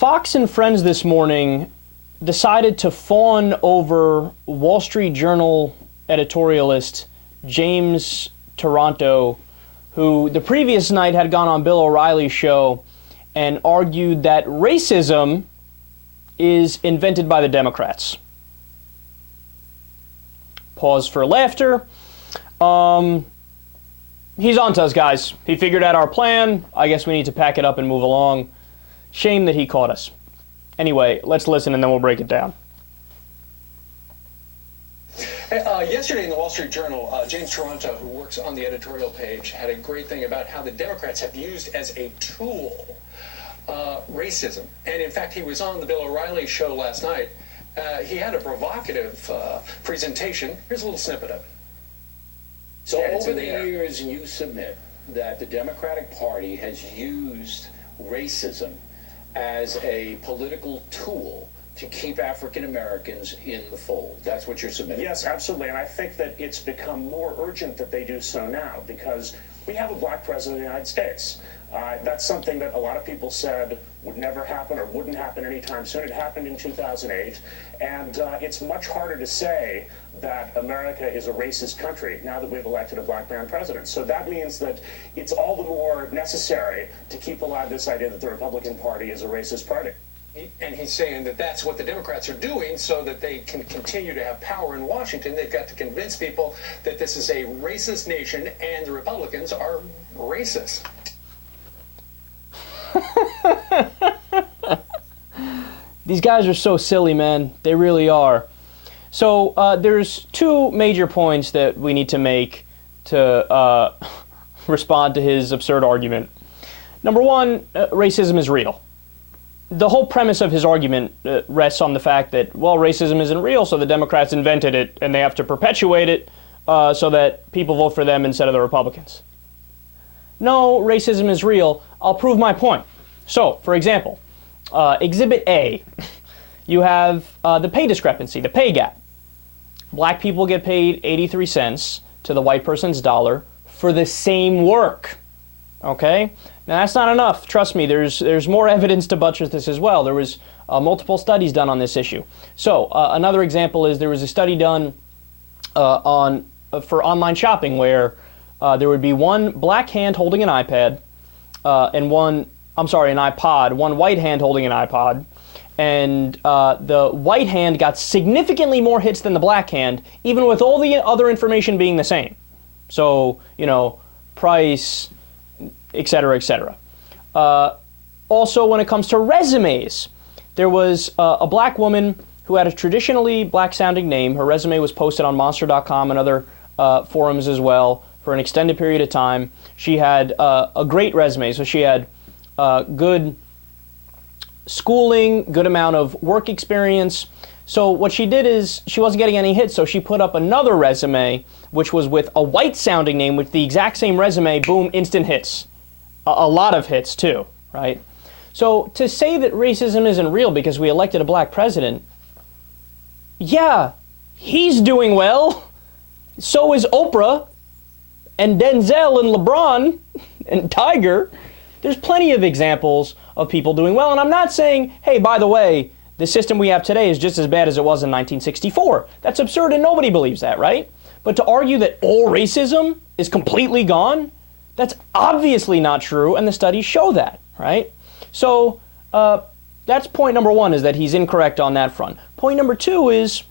Fox and Friends this morning decided to fawn over Wall Street Journal editorialist James Taranto, who the previous night had gone on Bill O'Reilly's show and argued that racism is invented by the Democrats. Pause for laughter. He's on to us, guys. He figured out our plan. I guess we need to pack it up and move along. Shame that he caught us. Anyway, let's listen and then we'll break it down. Yesterday in the Wall Street Journal, James Taranto, who works on the editorial page, had a great thing about how the Democrats have used as a tool racism. And in fact, he was on the Bill O'Reilly show last night. He had a provocative presentation. Here's a little snippet of it. So over the years, you submit that the Democratic Party has used racism as a political tool to keep African Americans in the fold. That's what you're submitting. Yes, absolutely. And I think that it's become more urgent that they do so now because we have a black president of the United States. That's something that a lot of people said would never happen or wouldn't happen anytime soon. It happened in 2008. And it's much harder to say that America is a racist country now that we've elected a black man president. So that means that it's all the more necessary to keep alive this idea that the Republican Party is a racist party. And he's saying that that's what the Democrats are doing so that they can continue to have power in Washington. They've got to convince people that this is a racist nation and the Republicans are racist. These guys are so silly, man. They really are. So there's two major points that we need to make to respond to his absurd argument. Number one, racism is real. The whole premise of his argument rests on the fact that, well, racism isn't real, so the Democrats invented it, and they have to perpetuate it so that people vote for them instead of the Republicans. No, racism is real. I'll prove my point. So, for example, Exhibit A, you have the pay discrepancy, the pay gap. Black people get paid 83 cents to the white person's dollar for the same work. Okay? Now, that's not enough. Trust me, there's more evidence to buttress this as well. There was multiple studies done on this issue. So, another example is there was a study done for online shopping where there would be one black hand holding an iPad and an iPod, one white hand holding an iPod, and the white hand got significantly more hits than the black hand, even with all the other information being the same. So, price, et cetera, et cetera. Also, when it comes to resumes, there was a black woman who had a traditionally black-sounding name. Her resume was posted on Monster.com and other forums as well for an extended period of time. She had a great resume, so she had good schooling, good amount of work experience. So what she did is she wasn't getting any hits, so she put up another resume, which was with a white-sounding name with the exact same resume, boom, instant hits. A lot of hits, too, right? So to say that racism isn't real because we elected a black president, yeah, he's doing well. So is Oprah and Denzel and LeBron and Tiger. There's plenty of examples of people doing well. And I'm not saying, hey, by the way, the system we have today is just as bad as it was in 1964. That's absurd and nobody believes that, right? But to argue that all racism is completely gone, that's obviously not true, and the studies show that, right? So that's point number one, is that he's incorrect on that front. Point number two is,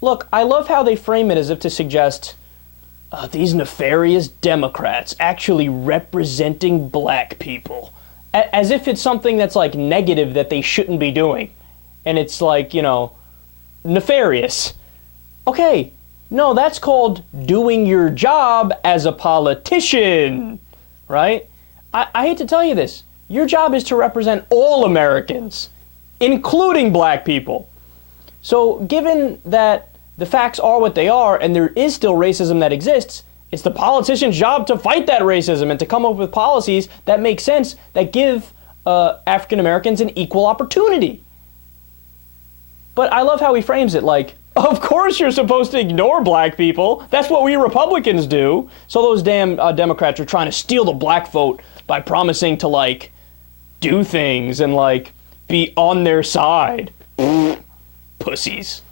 look, I love how they frame it as if to suggest these nefarious Democrats actually representing black people. As if it's something that's like negative that they shouldn't be doing. And it's like, nefarious. Okay, no, that's called doing your job as a politician, right? I hate to tell you this. Your job is to represent all Americans, including black people. So given that the facts are what they are and there is still racism that exists, it's the politician's job to fight that racism and to come up with policies that make sense, that give African Americans an equal opportunity. But I love how he frames it like, of course you're supposed to ignore black people. That's what we Republicans do. So those damn Democrats are trying to steal the black vote by promising to, do things and, be on their side. Pussies.